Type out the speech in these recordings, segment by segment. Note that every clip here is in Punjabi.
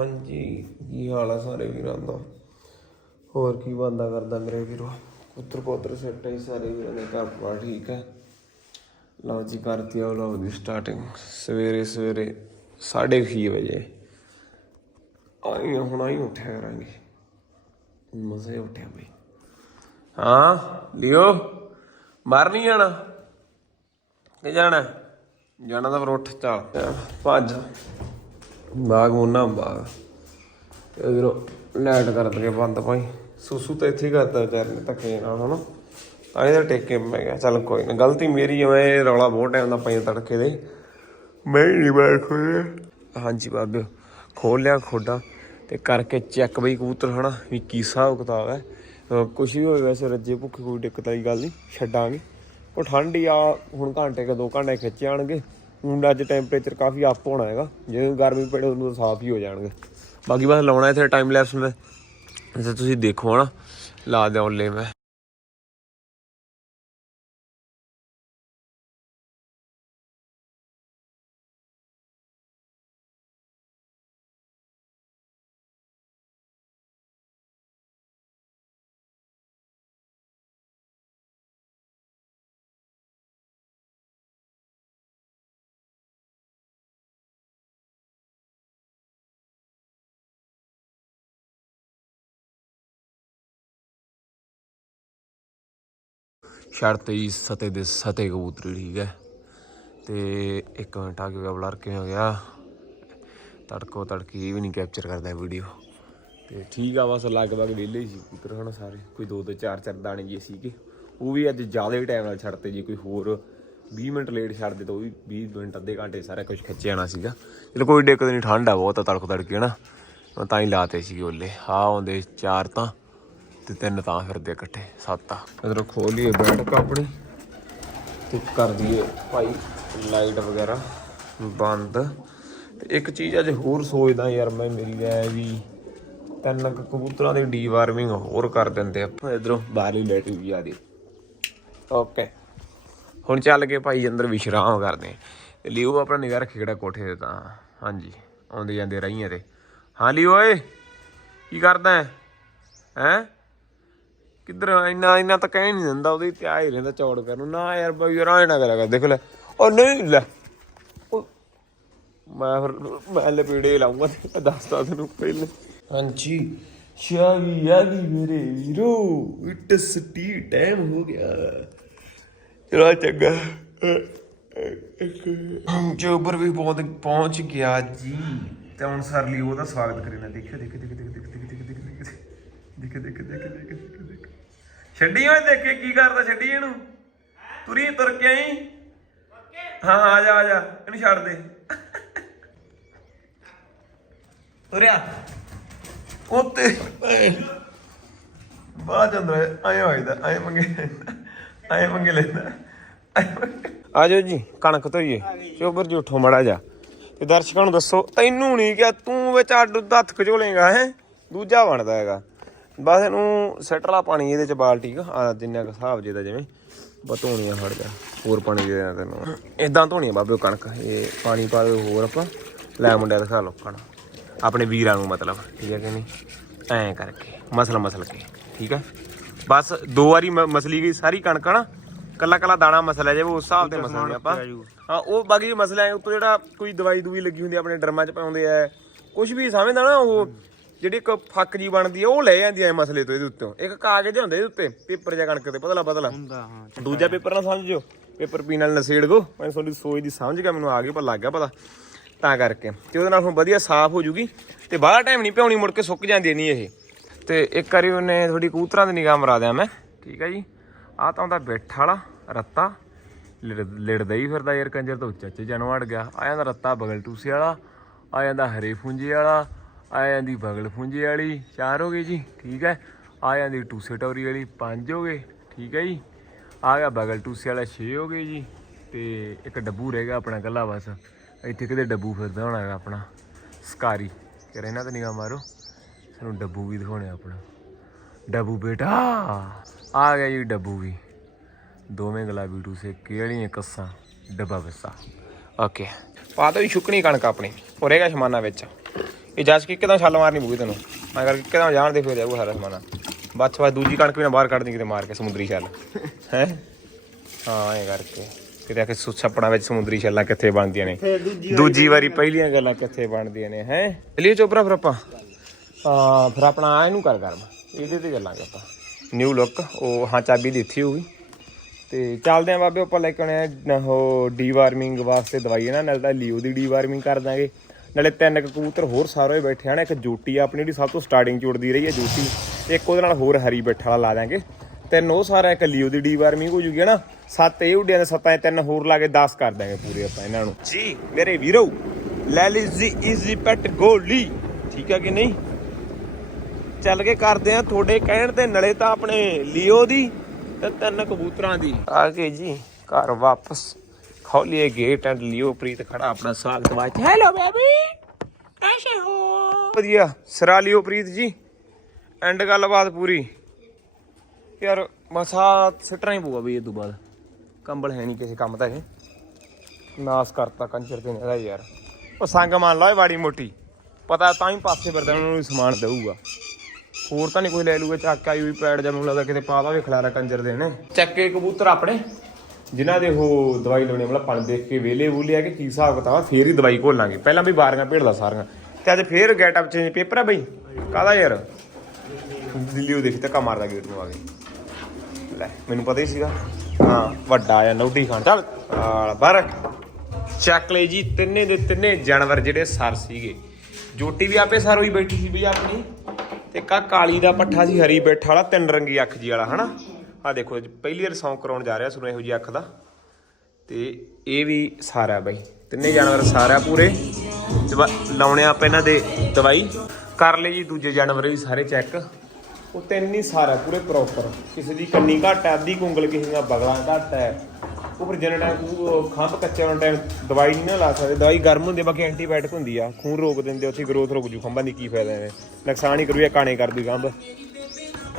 ਹਾਂਜੀ, ਕੀ ਹਾਲ ਆ ਸਾਰੇ ਵੀਰਾਂ ਦਾ? ਹੋਰ ਕੀ ਬੰਦਾ ਕਰਦਾ ਮੇਰੇ ਵੀਰੋ? ਪੁੱਤਰ ਪੁੱਤਰ ਸੈੱਟ ਹੈ ਸਾਰੇ ਵੀਰਾਂ ਦੇ, ਘਰ ਪਾ ਠੀਕ ਹੈ ਲਓ ਜੀ, ਕਰਤੀ ਆ ਲਓ ਦੀ ਸਟਾਰਟਿੰਗ ਸਵੇਰੇ ਸਵੇਰੇ 6:30 ਵਜੇ। ਆਈ ਹੁਣ ਆਈ ਉੱਠਿਆ ਕਰਾਂਗੇ। ਮਜ਼ੇ ਉੱਠਿਆ ਬਈ। ਹਾਂ, ਲਿਓ। ਬਾਹਰ ਨਹੀਂ ਜਾਣਾ? ਕਿ ਜਾਣਾ? ਜਾਣਾ ਤਾਂ ਫਿਰ ਉੱਠ, ਚੱਲ। ਭੱਜ। ਬਾਗ ਉਹਨਾਂ ਬਾਗ। ਤੇ ਵੀਰੋ ਲਾਈਟ ਕਰ ਦਗੇ ਬੰਦ ਭਾਈ। ਸੁਸੂ ਤਾਂ ਇੱਥੇ ਹੀ ਕਰਦਾ ਵਿਚਾਰੇ ਧੱਕੇ ਨਾਲ, ਹਨਾ? ਤਾਂ ਇਹਦਾ ਟੇਕੇ ਮੈਂ ਕਿਹਾ ਚੱਲ ਕੋਈ ਨਾ, ਗਲਤੀ ਮੇਰੀ ਐਵੇਂ ਰੌਲਾ ਬਹੁਤ ਟਾਈਮ ਦਾ ਪਈ ਤੜਕੇ ਦੇ। ਮੈਂ ਹੀ ਨਹੀਂ ਬਾਹਰ ਹਾਂਜੀ ਬਾਬਿਓ ਖੋਲ ਲਿਆ ਖੋਡਾ ਤੇ ਕਰਕੇ ਚੈੱਕ ਬਈ ਕਬੂਤਰ, ਹਨਾ? ਵੀ ਕੀ ਹਿਸਾਬ ਕਿਤਾਬ ਹੈ। ਅਹ ਕੁਛ ਵੀ ਹੋਵੇ ਵੈਸੇ ਰੱਜੇ ਭੁੱਖੇ ਕੋਈ ਦਿੱਕਤ ਵਾਲੀ ਗੱਲ ਨਹੀਂ, ਛੱਡਾਂਗੇ। ਉਹ ਠੰਡ ਹੀ ਆ, ਹੁਣ ਘੰਟੇ ਕੇ 2 ਘੰਟੇ ਖਿੱਚ ਜਾਣਗੇ ਹੁਣ ਅੱਜ ਟੈਂਪਰੇਚਰ ਕਾਫੀ ਅਪ ਹੋਣਾ ਹੈਗਾ। ਜਦੋਂ ਗਰਮੀ ਪੜੇ ਉਦੋਂ ਸਾਫ਼ ਹੀ ਹੋ ਜਾਣਗੇ। ਬਾਕੀ ਬਸ ਲਾਉਣਾ ਇੱਥੇ ਟਾਈਮ ਲੈਪਸ ਮੈਂ। ਜੇ ਤੁਸੀਂ ਦੇਖੋ ਹਨਾ। ਲਾ ਦਿਆਂ ਉੱਲੇ ਮੈਂ। ਸ਼ਰਤ ਹੀ ਸਤੇ ਦੇ ਸਤੇ ਕਬੂਤਰੀ, ਠੀਕ ਹੈ। ਤੇ ਇੱਕ ਮਿੰਟ ਆ ਗਿਆ ਬਲਰ ਕਿਵੇਂ ਹੋ ਗਿਆ? ਤੜਕੋ ਤੜਕੀ ਇਹ ਵੀ ਨਹੀਂ ਕੈਪਚਰ ਕਰਦਾ ਵੀਡੀਓ ਤੇ ਠੀਕ ਆ, ਬਸ ਲਗਭਗ ਵਿਹਲੇ ਸੀ ਕਬੂਤਰ ਹੁਣ ਸਾਰੇ। ਕੋਈ ਦੋ ਦੋ ਚਾਰ ਚਾਰ ਦਾਣੇ ਜੀ ਸੀਗੇ। ਉਹ ਵੀ ਅੱਜ ਜ਼ਿਆਦਾ ਟਾਈਮ ਨਾਲ ਛੱਡਤੇ ਜੀ, ਕੋਈ ਹੋਰ 20 ਮਿੰਟ ਲੇਟ ਛੱਡਦੇ ਤਾਂ ਉਹ ਵੀ 20 ਮਿੰਟ, ਅੱਧੇ ਘੰਟੇ ਸਾਰਾ ਕੁਝ ਖਿੱਚ ਜਾਣਾ ਸੀਗਾ। ਚਲੋ ਕੋਈ ਦਿੱਕਤ ਨਹੀਂ ਠੰਡ ਆ, ਬਹੁਤ ਆ ਤੜਕੋ ਤੜਕੇ ਹਨਾ। ਮੈਂ ਤਾਂ ਹੀ ਲਾਤੇ ਸੀਗੇ ਓਲੇ ਆ ਆਉਂਦੇ ਚਾਰ ਤਾਂ। ਤੇ ਤਿੰਨ ਤਾਂ ਫਿਰਦੇ ਇਕੱਠੇ, ਸੱਤ ਆ ਇਧਰੋਂ ਖੋਲੀਏ ਬੈਠਕ ਆਪਣੀ ਤੇ ਕਰ ਦਈਏ ਭਾਈ ਲਾਈਟ ਵਗੈਰਾ ਬੰਦ। ਤੇ ਇੱਕ ਚੀਜ਼ ਅੱਜ ਹੋਰ ਸੋਚਦਾ ਯਾਰ ਮੈਂ, ਮੇਰੀ ਐ ਵੀ ਤਿੰਨ ਕੁ ਕਬੂਤਰਾਂ ਦੀ ਡੀਵਾਰਮਿੰਗ ਹੋਰ ਕਰ ਦਿੰਦੇ ਆਪਾਂ ਇਧਰੋਂ ਬਾਹਰਲੀ ਲਾਈਟ ਵੀ ਆ ਦੀ ਓਕੇ ਹੁਣ ਚੱਲ ਕੇ ਭਾਈ ਅੰਦਰ ਵਿਸ਼ਰਾਮ ਕਰਦੇ ਆਂ। ਤੇ ਲਿਓ ਆਪਣਾ ਨਿਗਾਹ ਰੱਖੀ ਕਿਹੜਾ ਕੋਠੇ ਤੇ ਤਾਂ। ਹਾਂਜੀ, ਆਉਂਦੇ ਜਾਂਦੇ ਰਹੀਆਂ ਤੇ। ਹਾਂ ਲਿਓ ਓਏ, ਕੀ ਕਰਦਾ ਹੈ? ਹੈ? ਕਿੱਧਰ ਇੰਨਾ ਇੰਨਾ ਤਾਂ ਕਹਿ ਨਹੀਂ ਦਿੰਦਾ ਉਹਦੇ ਤੇ ਆ ਹੀ ਰਹਿੰਦਾ ਚੌੜ ਕਰਨ ਨੂੰ ਨਾ ਯਾਰ ਬਈ ਯਾਰ ਐ ਨਾ ਕਰਿਆ ਕਰ ਦੇਖ ਲੈ ਉਹ ਨਹੀਂ ਲੈ ਉਹ ਮੈਂ ਫਿਰ ਮੈਂ ਲਪੇੜੇ ਲਾਉਂਗਾ ਤੇ ਦੱਸਦਾ ਤੈਨੂੰ ਪਹਿਲੇ ਹਾਂਜੀ ਸ਼ਾਗੀ ਆਗੀ ਮੇਰੇ ਵੀਰੋ ਇਟਸ ਟੀ ਟਾਈਮ ਹੋ ਗਿਆ ਚਲੋ ਚੰਗਾ ਜੋਬਰ ਵੀ ਪਹੁੰਚ ਪਹੁੰਚ ਗਿਆ ਜੀ ਤੇ ਹੁਣ ਸਰ ਲਈ ਉਹਦਾ ਸਵਾਗਤ ਕਰੇ ਨਾ ਦੇਖਿਓ ਦੇਖਿਓ ਦੇਖਿਓ ਦੇਖਿਓ ਦੇਖਿਓ ਦੇਖਿਓ ਦੇਖਿਓ ਦੇਖਿਓ ਦੇਖਿਓ ਦੇਖਿਓ ਦੇਖਿਓ ਦੇਖਿਓ ਦੇਖਿਓ ਛੱਡੀ ਓਏ ਦੇਖੇ ਕੀ ਕਰਦਾ ਛੱਡੀ ਇਹਨੂੰ? ਤੁਰੀ ਤੁਰ ਕੇ ਆਈ? ਹਾਂ ਆ ਜਾ ਆ ਜਾ ਇਹਨੂੰ ਛੱਡ ਦੇ। ਤੁਰਿਆ। ਉੱਤੇ ਬਾਹਰ ਜਾਂਦਾ ਆਏ ਹੋਈਦਾ ਆਏ ਮੰਗੇ ਆਏ ਮੰਗੇ ਲੈਂਦਾ। ਆ ਜਾਓ ਜੀ ਕਣਕ ਧੋਈਏ। ਚੋਬਰ ਜੀ ਉਠੋ ਮੜਾ ਜਾ ਤੇ ਦਰਸ਼ਕਾਂ ਨੂੰ ਦੱਸੋ ਤੈਨੂੰ ਨਹੀਂ ਕਿਹਾ ਤੂੰ ਵਿੱਚ ਅੱਡ ਹੱਥ ਖਜੋਲੇਗਾ ਹੈ? ਦੂਜਾ ਬਣਦਾ ਹੈਗਾ। ਬਸ ਇਹਨੂੰ ਸੈਟਲਾ ਪਾਣੀ ਇਹਦੇ ਚ ਬਾਲਟੀ ਕ ਆ ਜਿੰਨਾ ਕੁ ਹਿਸਾਬ ਜੇ ਦਾ ਜਿਵੇਂ ਬਤੋਣੀਆਂ ਫੜ ਜਾ ਹੋਰ ਪਾਣੀ ਦੇ ਦੇਣਾ ਤੈਨੂੰ ਇਦਾਂ ਧੋਣੀਆਂ ਬਾਬੇ ਕਣਕ ਇਹ ਪਾਣੀ ਪਾ ਦਿਓ ਹੋਰ ਆਪਾਂ ਲੈ ਮੁੰਡਿਆ ਦਿਖਾ ਲੋ ਕਣਕ। ਆਪਣੇ ਵੀਰਾਂ ਨੂੰ ਮਤਲਬ ਠੀਕ ਹੈ ਕਿ ਨਹੀਂ? ਐਂ ਕਰਕੇ ਮਸਲ ਮਸਲ ਕੇ ਠੀਕ ਹੈ? ਬਸ ਦੋ ਵਾਰੀ ਮਸਲੀ ਗਈ ਸਾਰੀ ਕਣਕ ਨਾ ਕੱਲਾ ਕੱਲਾ ਦਾਣਾ ਮਸਲਾ ਜੇ ਉਹ ਉਸ ਹਿਸਾਬ ਤੇ ਮਸਲਦੇ ਆਪਾਂ। ਹਾਂ ਉਹ ਬਾਕੀ ਮਸਲਾ ਹੈ ਉੱਤੋਂ ਜਿਹੜਾ ਕੋਈ ਦਵਾਈ ਦੂਈ ਲੱਗੀ ਹੁੰਦੀ ਆਪਣੇ ਡਰਮਾਂ 'ਚ ਪਾਉਂਦੇ ਆ ਕੁਝ ਵੀ ਸਮਝਦਾ ਨਾ ਉਹ। ਜਿਹੜੀ ਇੱਕ ਫੱਕ ਜੀ ਬਣਦੀ ਆ ਉਹ ਲੈ ਜਾਂਦੀ ਆ ਮਸਲੇ ਤੋਂ ਇਹਦੇ ਉੱਤੋਂ। ਇੱਕ ਕਾਗਜ਼ ਹੁੰਦਾ ਇਹਦੇ ਉੱਤੇ ਪੇਪਰ ਜਾਂ ਕਣਕ ਤੇ ਪਤਲਾ ਪਤਲਾ। ਹੁੰਦਾ ਹਾਂ ਦੂਜਾ ਪੇਪਰ ਨਾ ਸਮਝਿਓ ਪੇਪਰ ਪੀ ਨਾਲ ਨਸੇੜ ਗੋ ਮੈਂ ਤੁਹਾਡੀ ਸੋਚ ਦੀ ਸਮਝ ਗਿਆ ਮੈਨੂੰ ਆ ਗਈ ਪਰ ਲੱਗ ਗਿਆ ਪਤਾ। ਤਾਂ ਕਰਕੇ ਤੇ ਉਹਦੇ ਨਾਲ ਹੁਣ ਵਧੀਆ ਸਾਫ਼ ਹੋ ਜੂਗੀ ਤੇ ਬਾਹਲਾ ਟਾਈਮ ਨਹੀਂ ਪਿਆਉਣੀ ਮੁੜ ਕੇ ਸੁੱਕ ਜਾਂਦੀ ਨਹੀਂ ਇਹ। ਤੇ ਇੱਕ ਵਾਰੀ ਉਹਨੇ ਥੋੜੀ ਕਬੂਤਰਾਂ ਦੀ ਨਿਗਾਹ ਮਰਾ ਦਿਆਂ ਮੈਂ। ਠੀਕ ਹੈ ਜੀ। ਆਹ ਤਾਂ ਉਹਦਾ ਬੈਠ ਵਾਲਾ ਰੱਤਾ। ਲਿੜ- ਲਿੜਦਾ ਹੀ ਫਿਰਦਾ ਯਾਰ ਕੰਜਰ ਤੋਂ ਚੱਚੇ ਜਨ ਵੜ ਗਿਆ। ਆ ਜਾਂਦਾ ਰੱਤਾ ਬਗਲ ਟੂਸੇ ਵਾਲਾ ਆ ਜਾਂਦਾ ਹਰੇ ਫੁੰਜੇ ਵਾਲਾ ਆ ਜਾਂਦੀ ਬਗਲ ਫੁੰਜੇ ਵਾਲੀ ਚਾਰ ਹੋ ਗਏ ਜੀ, ਠੀਕ ਹੈ। ਆ ਜਾਂਦੀ ਟੂਸੇ ਟੌਰੀ ਵਾਲੀ ਪੰਜ ਹੋ ਗਏ, ਠੀਕ ਹੈ ਜੀ। ਆ ਗਿਆ ਬਗਲ ਟੂਸੇ ਵਾਲਾ 6 ਹੋ ਗਏ ਜੀ, ਤੇ ਇੱਕ ਡੱਬੂ ਰਹਿ ਗਿਆ ਆਪਣਾ ਕੱਲਾ ਬਸ। ਇੱਥੇ ਕਿਤੇ ਡੱਬੂ ਫਿਰਦਾ ਹੋਣਾ ਹੈਗਾ ਆਪਣਾ, ਸਕਾਰੀ। ਕਿ ਇਹਨਾਂ ਤੇ ਨਿਗਾਹ ਮਾਰੋ, ਸਾਨੂੰ ਡੱਬੂ ਵੀ ਦਿਖਾਉਣੇ ਆਪਣਾ। ਡੱਬੂ ਬੇਟਾ, ਆ ਗਿਆ ਜੀ ਡੱਬੂ ਵੀ। ਦੋਵੇਂ ਗੁਲਾਬੀ ਟੂਸੇ ਕਿਹੜੀਆਂ ਕੱਸਾਂ, ਡੱਬਾ ਬੱਸਾ। ਓਕੇ। ਪਾ ਦੋ ਸ਼ੁਕਣੀ ਕਣਕ ਆਪਣੀ ਹੋ ਰਹੇਗਾ ਸ਼ਮਾਨਾ ਵਿੱਚ। ਇਹ ਜੱਜ ਕੇ ਕਿਦਾਂ ਛੱਲ ਮਾਰਨੀ ਪਊਗੀ ਤੈਨੂੰ। ਮੈਂ ਕਰਕੇ ਕਿਦਾਂ ਜਾਣ ਦੇ ਫਿਰ ਜਾਊਗਾ ਸਾਰਾ ਸਮਾਨ। ਬੱਚ ਬਾਅਦ ਦੂਜੀ ਕਣਕ ਵੀ ਨਾ ਬਾਹਰ ਕੱਢ ਦੀ ਕਿਤੇ ਮਾਰ ਕੇ ਸਮੁੰਦਰੀ ਛੱਲ। ਹੈ? ਹਾਂ ਇਹ ਕਰਕੇ। ਕਿਤੇ ਆਖੇ ਸੁ- ਛੱਪੜਾਂ ਵਿੱਚ ਸਮੁੰਦਰੀ ਛੱਲਾਂ ਕਿੱਥੇ ਬਣਦੀਆਂ ਨੇ? ਦੂਜੀ ਵਾਰੀ ਪਹਿਲੀਆਂ ਗੱਲਾਂ ਕਿੱਥੇ ਬਣਦੀਆਂ ਨੇ ਹੈ? ਚਲਿਏ ਚੋਪਰਾ ਫਿਰ ਆਪਾਂ। ਹਾਂ ਫਿਰ ਆਪਣਾ ਆ ਇਹਨੂੰ ਕਰ ਕਰਮ ਇਹਦੇ ਤੇ ਚੱਲਾਂਗੇ ਆਪਾਂ। ਨਿਊ ਲੁੱਕ ਉਹ ਹਾਂ ਚਾਬੀ ਦਿੱਤੀ ਹੋਊਗੀ। ਤੇ ਚੱਲਦੇ ਆਂ ਬਾਬੇ ਆਪਾਂ ਲੈ ਕੇ ਆਉਣੇ ਆ ਉਹ ਡੀਵਾਰਮਿੰਗ ਵਾਸਤੇ ਦਵਾਈ ਹੈ ਨਾ ਨਾਲ ਤਾਂ ਲਿਓ ਦੀ ਡੀਵਾਰਮਿੰਗ ਕਰ ਦਾਂਗੇ। ਨਾਲੇ ਤਿੰਨ ਕਬੂਤਰ ਹੋਰ ਸਾਰੇ ਬੈਠੇ ਹਨ। ਇੱਕ ਜੋਟੀ ਆਪਣੀ ਜਿਹੜੀ ਸਭ ਤੋਂ ਸਟਾਰਟਿੰਗ ਚ ਰਹੀ ਹੈ ਜੋਟੀ। ਇੱਕ ਉਹਦੇ ਨਾਲ ਹੋਰ ਹਰੀ ਬੈਠਾ ਵਾਲਾ ਲਾ ਦਾਂਗੇ ਤਿੰਨ ਉਹ ਸਾਰਾ ਇੱਕ ਲਿਓ ਦੀ ਡੀਵਾਰਮਿੰਗ ਹੋ ਜੂਗੀ ਨਾ ਸੱਤ ਇਹ ਉੱਡਿਆਂ ਦੇ ਸੱਤਾਂ ਤਿੰਨ ਹੋਰ ਲਾ ਕੇ 10 ਕਰ ਦਾਂਗੇ ਪੂਰੇ ਆਪਾਂ ਇਹਨਾਂ ਨੂੰ। ਜੀ, ਮੇਰੇ ਵੀਰੋ ਲੈ ਲਈ ਜੀ ਈਜ਼ੀ ਪੈਟ ਗੋਲੀ। ਠੀਕ ਆ ਕਿ ਨਹੀਂ? ਚੱਲ ਕੇ ਕਰਦੇ ਆ ਤੁਹਾਡੇ ਕਹਿਣ ਤੇ, ਨਲੇ ਤਾਂ ਆਪਣੇ ਲਿਓ ਦੀ ਤੇ ਤਿੰਨ ਕਬੂਤਰਾਂ ਦੀ। ਆ ਕੇ ਜੀ, ਘਰ ਵਾਪਸ। ਖੋਲੀਏ ਗੇਟ ਐਂਡ ਲਿਓ ਪ੍ਰੀਤ ਖੜਾ ਆਪਣਾ ਸਵਾਗਤ ਵਾਚ ਹੈਲੋ ਬੇਬੀ ਕੈਸੇ ਹੋ? ਵਧੀਆ ਸਰਾ ਲਿਓ ਪ੍ਰੀਤ ਜੀ। ਐਂਡ ਗੱਲਬਾਤ ਪੂਰੀ। ਯਾਰ ਮਸਾ ਸਿੱਟਣਾ ਹੀ ਪਊਗਾ ਵੀ ਇਹ ਤੋਂ ਬਾਅਦ। ਕੰਬਲ ਹੈ ਨਹੀਂ ਕਿਸੇ ਕੰਮ ਦਾ ਇਹ। ਨਾਸ ਕਰਤਾ ਕੰਚਰ ਤੇ ਇਹਦਾ ਯਾਰ। ਉਹ ਸੰਗ ਮੰਨ ਲਾ ਇਹ ਬਾੜੀ ਮੋਟੀ। ਪਤਾ ਤਾਂ ਹੀ ਪਾਸੇ ਫਿਰਦਾ ਉਹਨੂੰ ਵੀ ਸਮਾਨ ਦੇਊਗਾ। ਹੋਰ ਤਾਂ ਨਹੀਂ ਕੋਈ ਲੈ ਲੂਗਾ ਚੱਕ ਆਈ ਵੀ ਪੈੜ ਜਾਂ ਮੈਨੂੰ ਲੱਗਦਾ ਕਿਤੇ ਪਾਦਾ ਵੀ ਖਲਾਰਾ ਕੰਜਰ ਦੇ ਨੇ। ਚੱਕੇ ਕਬੂਤਰ ਆਪਣੇ। ਜਿਨ੍ਹਾਂ ਦੇ ਉਹ ਦਵਾਈ ਲਾਉਣੇ ਵਾਲਾ ਪਣ ਦੇਖ ਕੇ ਵੇਲੇ ਵੂਲੇ ਆ ਕਿ ਕੀ ਹਿਸਾਬ ਕਿਤਾਬ ਆ, ਫੇਰ ਹੀ ਦਵਾਈ ਘੋਲਾਂਗੇ। ਪਹਿਲਾਂ ਵੀ ਬਾਰੀਆਂ ਭੇੜਦਾ ਸਾਰੀਆਂ। ਤੇ ਅੱਜ ਫੇਰ ਗੈਟ ਅਪ ਚੇਂਜ ਪੇਪਰ ਆ ਬਈ। ਕਾਹਦਾ ਯਾਰ? ਦਿੱਲੀ ਉਹ ਦੇਖੀ ਧੱਕਾ ਮਾਰਦਾ ਗੇਟ ਨੂੰ ਆ ਕੇ। ਲੈ ਮੈਨੂੰ ਪਤਾ ਹੀ ਸੀਗਾ। ਹਾਂ ਵੱਡਾ ਆ ਨੌਡੀ ਖਾਨ ਚੱਲ ਬਾਹਰ ਚੱਕ ਲਈ ਜੀ ਤਿੰਨੇ ਦੇ ਤਿੰਨੇ ਜਾਨਵਰ ਜਿਹੜੇ ਸਰ ਸੀਗੇ। ਜੋਟੀ ਵੀ ਆਪੇ ਸਰ ਹੋਈ ਬੈਠੀ ਸੀ ਬਈ ਆਪਣੀ। ਤੇ ਕਾ ਕਾਲੀ ਦਾ ਪੱਠਾ ਸੀ ਹਰੀ ਬੈਠਾ ਵਾਲਾ ਤਿੰਨ ਰੰਗੀ ਅੱਖ ਜੀ ਵਾਲਾ ਹਨਾ? ਆ ਦੇਖੋ ਪਹਿਲੀ ਵਾਰ ਸੌਂਕ ਕਰਾਉਣ ਜਾ ਰਿਹਾ ਸੁਣੋ ਇਹੋ ਜੀ ਅੱਖ ਦਾ। ਤੇ ਇਹ ਵੀ ਸਾਰਾ ਬਾਈ। ਤਿੰਨੇ ਜਾਨਵਰ ਸਾਰਾ ਪੂਰੇ। ਦਵਾ- ਲਾਉਣੇ ਆਪਾਂ ਇਹਨਾਂ ਦੇ ਦਵਾਈ। ਕਰ ਲਈ ਜੀ ਦੂਜੇ ਜਾਨਵਰ ਵੀ ਸਾਰੇ ਚੈੱਕ ਉਹ ਤਿੰਨ ਹੀ ਸਾਰਾ, ਪੂਰੇ ਪ੍ਰੋਪਰ ਕਿਸੇ ਦੀ ਕੰਨੀ ਘੱਟ ਹੈ, ਅੱਧੀ ਕੁੰਗਲ ਕਿਸੇ ਦਾ ਬਗਲਾਂ ਘੱਟ ਹੈ। ਉਹ ਫਿਰ ਜਿੰਨਾ ਟਾਈਮ ਖੰਭ ਕੱਚੇ ਹੋਣ ਟਾਈਮ ਦਵਾਈ ਨਹੀਂ ਨਾ ਲਾ ਸਕਦੇ। ਦਵਾਈ ਗਰਮ ਹੁੰਦੀ ਬਾਕੀ ਐਂਟੀਬਾਇਓਟਿਕ ਹੁੰਦੀ ਆ। ਖੂਨ ਰੋਕ ਦਿੰਦੇ ਉੱਥੇ ਗਰੋਥ ਰੋਕ ਜੂ, ਖੰਭਾਂ ਦੀ ਕੀ ਫਾਇਦਾ ਐਵੇਂ ਨੁਕਸਾਨ ਹੀ ਕਰੂ ਜਾਂ ਕਾਣੇ ਕਰ ਦੂ ਖੰਭ।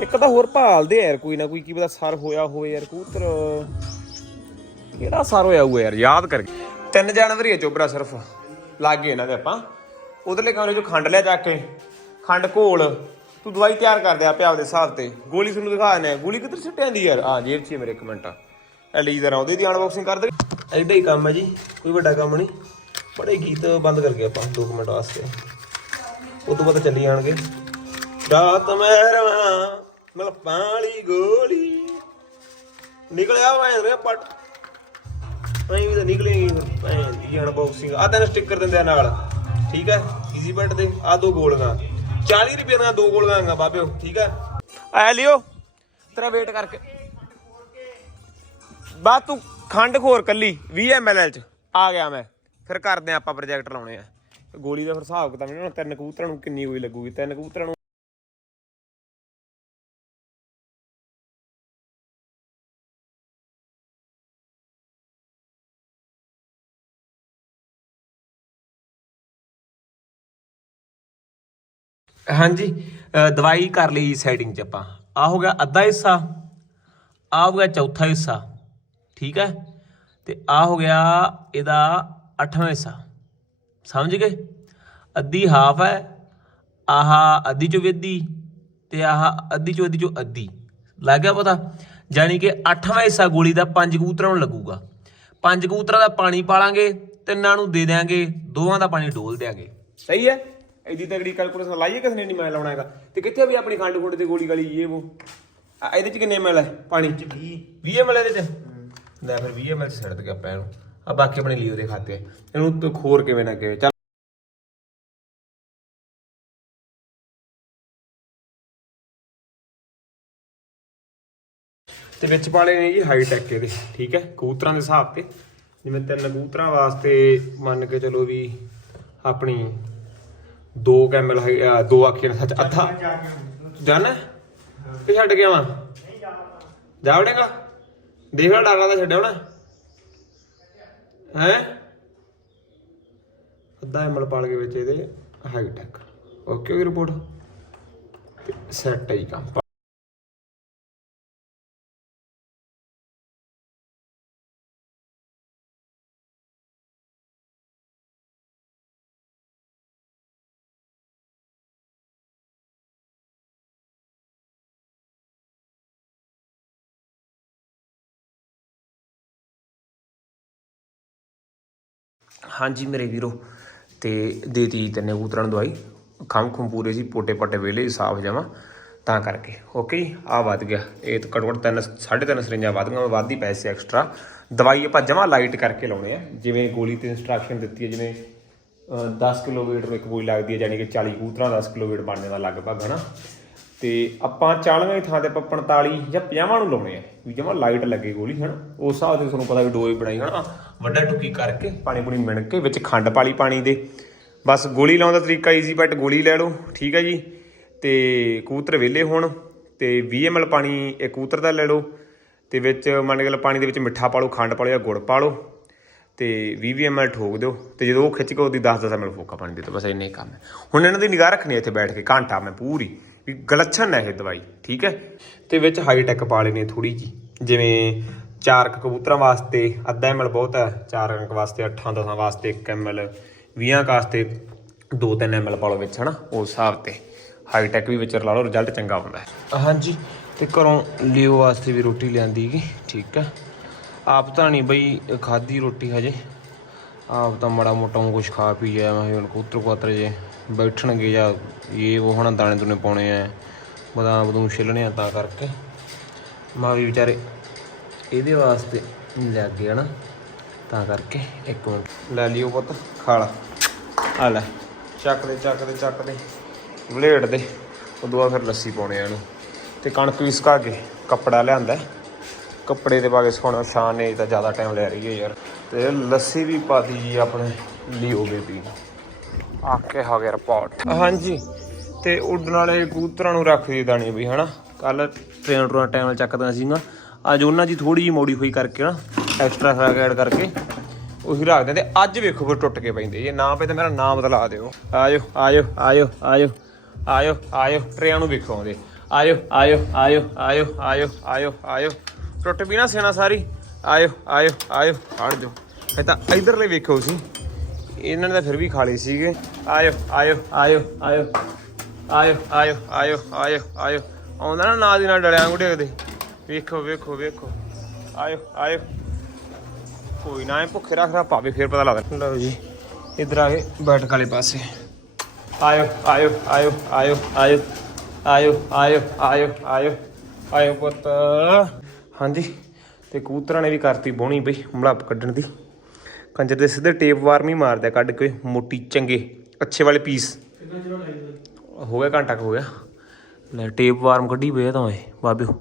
ਇੱਕ ਤਾਂ ਹੋਰ ਭਾਲਦੇ ਯਾਰ, ਕੋਈ ਨਾ ਕੋਈ, ਕੀ ਪਤਾ ਸਰ ਹੋਇਆ ਹੋਵੇ ਯਾਰ, ਕਬੂਤਰ। ਕਿਹੜਾ ਸਰ ਹੋਇਆ ਹੋਊ ਯਾਰ, ਯਾਦ ਕਰ ਤਿੰਨ ਜਾਨਵਰ ਚੋਬਰਾ ਸਿਰਫ, ਲੱਗ ਗਏ ਇਹਨਾਂ ਦੇ ਆਪਾਂ। ਉਧਰਲੇ ਕਮਰੇ ਚੋਂ ਖੰਡ ਲਿਆ ਜਾ ਕੇ, ਖੰਡ ਘੋਲ। ਤੂੰ ਦਵਾਈ ਤਿਆਰ ਕਰ ਦੇ ਆਪੇ ਆਪਦੇ ਹਿਸਾਬ ਤੇ। ਗੋਲੀ ਤੁਹਾਨੂੰ ਦਿਖਾ ਦਿੰਦੇ ਆ ਗੋਲੀ ਕਿੱਧਰ ਸੁੱਟਿਆ ਦੀ ਯਾਰ? ਆ, ਜੇਬ 'ਚ ਹੀ ਮੇਰੇ ਇੱਕ ਮਿੰਟ। ਐ ਲਈ ਜ਼ਰਾ ਉਹਦੇ ਦੀ ਅਨਬਾਕਸਿੰਗ ਕਰ ਦੇ। ਐਡਾ ਹੀ ਕੰਮ ਹੈ ਜੀ, ਕੋਈ ਵੱਡਾ ਕੰਮ ਨਹੀਂ। ਬੜੇ ਗੀਤ ਬੰਦ ਕਰ ਗਏ ਆਪਾਂ 2 ਮਿੰਟ ਵਾਸਤੇ। ਉਹ ਤੋਂ ਬਾਅਦ ਚੱਲੀ ਜਾਣਗੇ। ਰਾਤ ਮੈਂ ਰਵਾਂ ਮਲ ਗੋਲੀ। ਨਿਕਲਿਆ ਵਾ ਰੇ ਪਟ। ਐਂ ਵੀ ਤਾਂ ਨਿਕਲੇਗੀ ਭੈਣ ਅਨਬਾਕਸਿੰਗ ਆ ਤੈਨੂੰ ਸਟicker ਦਿੰਦੇ ਆ ਨਾਲ। ਠੀਕ ਹੈ ਈਜ਼ੀ ਬੈਟ ਦੇ। ਆ ਦੋ ਗੋਲੀਆਂ। 40 ਰੁਪਏ ਦੀਆਂ ਦੋ ਗੋਲੀਆਂ ਆਂਗਾ ਬਾਬਿਓ। ਠੀਕ ਹੈ ਆ ਲਿਓ। ਤੇਰਾ ਵੇਟ ਕਰਕੇ। ਬਾ ਤੂੰ ਖੰਡ ਖੋਰ ਕੱਲੀ 20 ml ਚ। ਆ ਗਿਆ ਮੈਂ। ਫਿਰ ਕਰਦੇ ਆ ਆਪਾਂ ਪ੍ਰੋਜੈਕਟ ਲਾਉਣੇ ਆ। ਗੋਲੀ ਦਾ ਫਿਰ ਹਿਸਾਬ ਕਿਤਾਬ ਨਹੀਂ ਤਿੰਨ ਕਬੂਤਰਾਂ ਨੂੰ ਕਿੰਨੀ ਗੋਲੀ ਲੱਗੂਗੀ? ਤਿੰਨ ਕਬੂਤਰਾਂ ਨੂੰ ਹਾਂਜੀ ਦਵਾਈ ਕਰ ਲਈ ਸੈਟਿੰਗ ਚ ਆਪਾਂ। ਆ ਹੋ ਗਿਆ ਅੱਧਾ ਹਿੱਸਾ ਆ ਹੋ ਗਿਆ ਚੌਥਾ ਹਿੱਸਾ, ਠੀਕ ਹੈ? ਤੇ ਆ ਹੋ ਗਿਆ ਇਹਦਾ ਅੱਠਵਾਂ ਹਿੱਸਾ। ਸਮਝ ਗਏ? ਅੱਧੀ ਹਾਫ ਹੈ, ਆਹ ਅੱਧੀ ਚੋਂ ਵੀ ਤੇ ਆਹ ਅੱਧੀ ਚੋਂ ਅੱਧੀ ਚੋਂ ਅੱਧੀ। ਲੱਗ ਗਿਆ ਪਤਾ? ਯਾਨੀ ਕਿ ਅੱਠਵਾਂ ਹਿੱਸਾ ਗੋਲੀ ਦਾ ਪੰਜ ਕਬੂਤਰਾਂ ਨੂੰ ਲੱਗੂਗਾ। ਪੰਜ ਕਬੂਤਰਾਂ ਦਾ ਪਾਣੀ ਪਾਲਾਂਗੇ, ਤਿੰਨਾਂ ਨੂੰ ਦੇ ਦਿਆਂਗੇ, ਦੋਵਾਂ ਦਾ ਪਾਣੀ ਡੋਲ ਦਿਆਂਗੇ। ਸਹੀ ਹੈ? ਐਡੀ ਤਗੜੀ ਕੈਲਕੂਲੇਸ਼ਨ ਲਾਈਏ ਕਿਸ ਨੇ ਨਹੀਂ ਮੈਂ ਲਾਉਣਾ ਹੈਗਾ। ਤੇ ਕਿੱਥੇ ਵੀ ਆਪਣੀ ਖੰਡ ਖੁੰਡ ਤੇ ਗੋਲੀ ਗਾਲੀ ਇਹ ਉਹ? ਆ, ਇਹਦੇ ਚ ਕਿੰਨੇ ਐਮਐਲ ਹੈ ਪਾਣੀ ਚ। 20 20 ਐਮਐਲ ਇਹਦੇ ਚ? ਲੈ ਫਿਰ 20 ਐਮਐਲ ਛੱਡ ਦੇ ਆਪਾਂ ਇਹਨੂੰ। ਆ ਬਾਕੀ ਆਪਣੇ ਲੀਓ ਦੇ ਖਾਤੇ ਇਹਨੂੰ ਖੋਰ ਕਿਵੇਂ ਨਾ ਕਿਵੇਂ ਤੇ ਵਿੱਚ ਪਾਲੇ ਨੇ ਜੀ ਹਾਈ ਟੈਕ ਇਹਦੇ ਠੀਕ ਹੈ? ਕਬੂਤਰਾਂ ਦੇ ਹਿਸਾਬ ਤੇ। ਜਿਵੇਂ ਤਿੰਨ ਕਬੂਤਰਾਂ ਵਾਸਤੇ ਮੰਨ ਕੇ ਚਲੋ ਵੀ ਆਪਣੀ 2 ਕੈਮਲ ਦੋ ਆਖੀਆਂ ਸੱਚ, ਅੱਧਾ। ਜਾਣਾ? ਕਿ ਛੱਡ ਕੇ ਆਵਾਂ? ਜਾ ਵੜੇਗਾ? ਦੇਖ ਲੈ ਡਾਲਾ ਤਾਂ ਛੱਡਿਆ ਹੋਣਾ। ਹੈ? ਅੱਧਾ ਐਮਲ ਪਾਲ ਕੇ ਵਿੱਚ ਇਹਦੇ ਹਾਈ ਟੈਕ ਓਕੇ ਵੀ ਰਿਪੋਰਟ ਸੈੱਟ ਹੈ ਜੀ ਕੰਮ। ਹਾਂਜੀ ਮੇਰੇ ਵੀਰੋ ਤੇ ਦੇਤੀ ਤੈਨੇ ਕਬੂਤਰਾਂ ਨੂੰ ਦਵਾਈ। ਖੰਘ ਖੁੰ ਪੂਰੇ ਸੀ ਪੋਟੇ ਪਟੇ ਵੇਲੇ ਸਾਫ਼ ਜਾਵਾਂ ਤਾਂ ਕਰਕੇ ਓਕੇ ਜੀ ਆ ਵੱਧ ਗਿਆ। ਇਹ ਤਾਂ ਘੱਟੋ ਘੱਟ ਤਿੰਨ ਸਾਢੇ ਤਿੰਨ ਸਰਿੰਜਾਂ ਵੱਧ ਗਈਆਂ ਵੱਧ ਹੀ ਪੈਸੇ ਐਕਸਟਰਾ ਦਵਾਈ ਆਪਾਂ ਜਮਾ ਲਾਈਟ ਕਰਕੇ ਲਾਉਣੇ ਆ। ਜਿਵੇਂ ਗੋਲੀ ਤੇ ਇਨਸਟਰਕਸ਼ਨ ਦਿੱਤੀ ਹੈ ਜਿਵੇਂ ਅ, 10 ਕਿਲੋਮੀਟਰ ਨੂੰ ਇੱਕ ਗੋਲੀ ਲੱਗਦੀ ਹੈ ਯਾਨੀ ਕਿ 40 ਕਬੂਤਰਾਂ 10 ਕਿਲੋਮੀਟਰ ਬਣਨੇ ਦਾ ਲਗਭਗ ਹਨਾ? ਤੇ ਆਪਾਂ 40 ਦੀ ਥਾਂ ਤੇ ਆਪਾਂ 45 ਜਾਂ 50 ਨੂੰ ਲਾਉਣੇ ਆ, ਵੀ ਜਮਾ ਲਾਈਟ ਲੱਗੇ ਗੋਲੀ, ਹਨਾ? ਉਸ ਹਿਸਾਬ ਤੇ ਤੁਹਾਨੂੰ ਪਤਾ ਵੀ ਡੋਏ ਬਣਾਈ, ਹਨਾ? ਵੱਡਾ ਟੁੱਕੀ ਕਰਕੇ ਪਾਣੀ ਪੂਣੀ ਮਿਣ ਕੇ ਵਿੱਚ ਖੰਡ ਪਾਲੀ ਪਾਣੀ ਦੇ। ਬਸ ਗੋਲੀ ਲਾਉਣ ਦਾ ਤਰੀਕਾ ਈਜ਼ੀ ਬਟ ਗੋਲੀ ਲੈ ਲਓ, ਠੀਕ ਹੈ ਜੀ? ਤੇ ਕਬੂਤਰ ਵਿਹਲੇ ਹੋਣ ਤੇ 20 ml ਪਾਣੀ ਇੱਕ ਕਬੂਤਰ ਦਾ ਲੈ ਲਓ ਤੇ ਵਿੱਚ ਮੰਨ ਕੇ ਪਾਣੀ ਦੇ ਵਿੱਚ ਮਿੱਠਾ ਪਾ ਲਓ, ਖੰਡ ਪਾ ਲਓ ਜਾਂ ਗੁੜ ਪਾ ਲਓ ਤੇ 20 20 ml ਠੋਕ ਦਿਓ ਤੇ ਜਦੋਂ ਉਹ ਖਿੱਚ ਕੇ ਉਹਦੀ 10 10 ml ਫੋਕਾ ਪਾਣੀ ਦੇ ਦਿਓ, ਬਸ ਇੰਨੇ ਹੀ ਕੰਮ ਹੈ। ਹੁਣ ਇਹਨਾਂ ਦੀ ਨਿਗਾਹ ਰੱਖਣੀ ਇੱਥੇ ਬੈਠ ਕੇ, ਘੰਟਾ ਮੈਂ ਪੂਰੀ। ਗਲੱਛਣ ਹੈ ਇਹ ਦਵਾਈ, ਠੀਕ ਹੈ? ਤੇ ਵਿੱਚ ਹਾਈ ਟੈਕ ਪਾ ਲੈਣੀ ਥੋੜੀ ਜੀ ਜਿਵੇਂ ਚਾਰ ਕੁ ਕਬੂਤਰਾਂ ਵਾਸਤੇ ਅੱਧਾ ml ਬਹੁਤ ਹੈ, ਚਾਰ ਅੰਕ ਵਾਸਤੇ 8 10 ਵਾਸਤੇ 1 ml 20 ਵਾਸਤੇ 2-3 ml ਪਾ ਲਓ ਵਿੱਚ, ਹਨਾ? ਉਸ ਹਿਸਾਬ ਤੇ। ਹਾਈ ਟੈਕ ਵੀ ਵਿੱਚ ਲਾ ਲਓ ਰਿਜ਼ਲਟ ਚੰਗਾ ਆਉਂਦਾ ਹੈ। ਹਾਂਜੀ, ਤੇ ਘਰੋਂ ਲਿਓ ਵਾਸਤੇ ਵੀ ਰੋਟੀ ਲਿਆਂਦੀ ਗਈ ਠੀਕ ਹੈ? ਆਪ ਤਾਂ ਨਹੀਂ ਬਈ ਖਾਦੀ ਰੋਟੀ ਹਜੇ। ਆਪ ਤਾਂ ਮੜਾ ਮੋਟਾ ਕੁਝ ਖਾ ਪੀ ਜਾਇਆ, ਮੈਂ ਹੁਣ ਕਬੂਤਰ ਕੁਆਤਰ ਜੇ। ਬੈਠਣਗੇ ਜਾਂ ਇਹ ਉਹ ਹਣਾ ਦਾਣੇ ਦੂਣੇ ਪਾਉਣੇ ਆ, ਬਦਾਮ ਬਦੂਮ ਛਿੱਲਣੇ ਆ ਤਾਂ ਕਰਕੇ। ਮਾਂ ਵੀ ਵਿਚਾਰੇ ਇਹਦੇ ਵਾਸਤੇ ਲੱਗ ਗਏ ਨਾ, ਤਾਂ ਕਰਕੇ ਇੱਕ ਮਿੰਟ। ਲੈ ਲਿਓ ਪੁੱਤ ਖਾ ਲਾ ਆ ਲੈ, ਚੱਕ ਦੇ ਚੱਕ ਦੇ ਚੱਕ ਦੇ। ਬਲੇਡ ਦੇ। ਉਦੋਂ ਬਾਅਦ ਫਿਰ ਲੱਸੀ ਪਾਉਣੇ ਆ ਇਹਨੂੰ। ਤੇ ਕਣਕ ਵੀ ਸੁਕਾ ਕੇ ਕੱਪੜਾ ਲਿਆਂਦਾ। ਕੱਪੜੇ ਦੇ ਪਾ ਕੇ ਸੁਕਾਉਣਾ, ਸ਼ਾਨ ਨੇ ਤਾਂ ਜ਼ਿਆਦਾ ਟਾਈਮ ਲੈ ਰਹੀ ਹੈ ਯਾਰ। ਤੇ ਲੱਸੀ ਵੀ ਪਾਤੀ ਜੀ ਆਪਣੇ ਲਿਓ ਬੇਬੀ ਆ ਕੇ ਹੋ ਗਿਆ ਰਿਪੋਰਟ ਹਾਂਜੀ ਤੇ ਉੱਡਣ ਵਾਲੇ ਕਬੂਤਰਾਂ ਨੂੰ ਰੱਖ ਦੀ ਦਾਣੇ ਵੀ ਹਨਾ ਕੱਲ ਟ੍ਰੇਨ ਟੂਰਾਂ ਟਾਈਮ ਨਾਲ ਚੱਕਦਾ ਸੀਗਾ ਅੱਜ ਉਹਨਾਂ ਦੀ ਥੋੜੀ ਜਿਹੀ ਮੋਡੀਫਾਈ ਕਰਕੇ ਨਾ ਐਕਸਟਰਾ ਫੈਗ ਐਡ ਕਰਕੇ ਉਹੀ ਰੱਖ ਦਿੰਦੇ ਅੱਜ ਵੇਖੋ ਫਿਰ ਟੁੱਟ ਕੇ ਪੈਂਦੇ ਜੇ ਨਾ ਪਏ ਤਾਂ ਮੇਰਾ ਨਾਮ ਬਦਲਾ ਦਿਓ ਆਜੋ ਆਜੋ ਆਜੋ ਆਜੋ ਆਇਓ ਆਇਓ ਟਰੇਆਂ ਨੂੰ ਵੇਖੋ ਆਉਂਦੇ ਆਇਓ ਆਇਓ ਆਇਓ ਆਇਓ ਆਇਓ ਆਇਓ ਆਇਓ ਟੁੱਟ ਵੀ ਨਾ ਸੇਨਾ ਸਾਰੀ ਆਇਓ ਆਇਓ ਆਇਓ ਹਟ ਜਾਓ ਇਹ ਤਾਂ ਇਧਰਲੇ ਵੇਖੋ ਤੁਸੀਂ ਇਹਨਾਂ ਨੇ ਤਾਂ ਫਿਰ ਵੀ ਖਾ ਲਈ ਸੀਗੇ ਆਇਓ ਆਇਓ ਆਇਓ ਆਇਓ ਆਇਓ ਆਇਓ ਆਇਓ ਆਇਓ ਆਇਓ ਆਉਂਦਾ ਨਾ ਨਾਲ ਦੀ ਨਾਲ ਡਲਿਆਂ ਗੁੱਡੇ ਦੇ ਵੇਖੋ ਵੇਖੋ ਵੇਖੋ ਆਇਓ ਆਇਓ ਕੋਈ ਨਾ ਇਹ ਭੁੱਖੇ ਰੱਖ ਰਾ ਭਾਵੇਂ ਫੇਰ ਪਤਾ ਲੱਗਦਾ ਲਓ ਜੀ ਇਧਰ ਆ ਗਏ ਬੈਠਕ ਵਾਲੇ ਪਾਸੇ ਆਇਓ ਆਇਓ ਆਇਓ ਆਇਓ ਆਇਓ ਆਇਓ ਆਇਓ ਆਇਓ ਆਇਓ ਆਇਓ ਪੁੱਤ ਹਾਂਜੀ ਤੇ ਕਬੂਤਰਾਂ ਨੇ ਵੀ ਕਰਤੀ ਬੋਣੀ ਬਈ ਮਲਾਪ ਕੱਢਣ ਦੀ ਕੰਜਰ ਦੇ ਸਿੱਧੇ ਟੇਪ ਵਾਰ ਨਹੀਂ ਮਾਰਦਾ ਕੱਢ ਕੇ ਮੋਟੀ ਚੰਗੇ ਅੱਛੇ ਵਾਲੇ ਪੀਸ ਹੋ ਗਿਆ ਘੰਟਾ ਕੁ ਹੋ ਗਿਆ। ਲੈ ਟੇਪ ਵਾਰਮ ਕੱਢੀ ਪਏ ਆ ਤਾਂ ਓਏ ਬਾਬਿਓ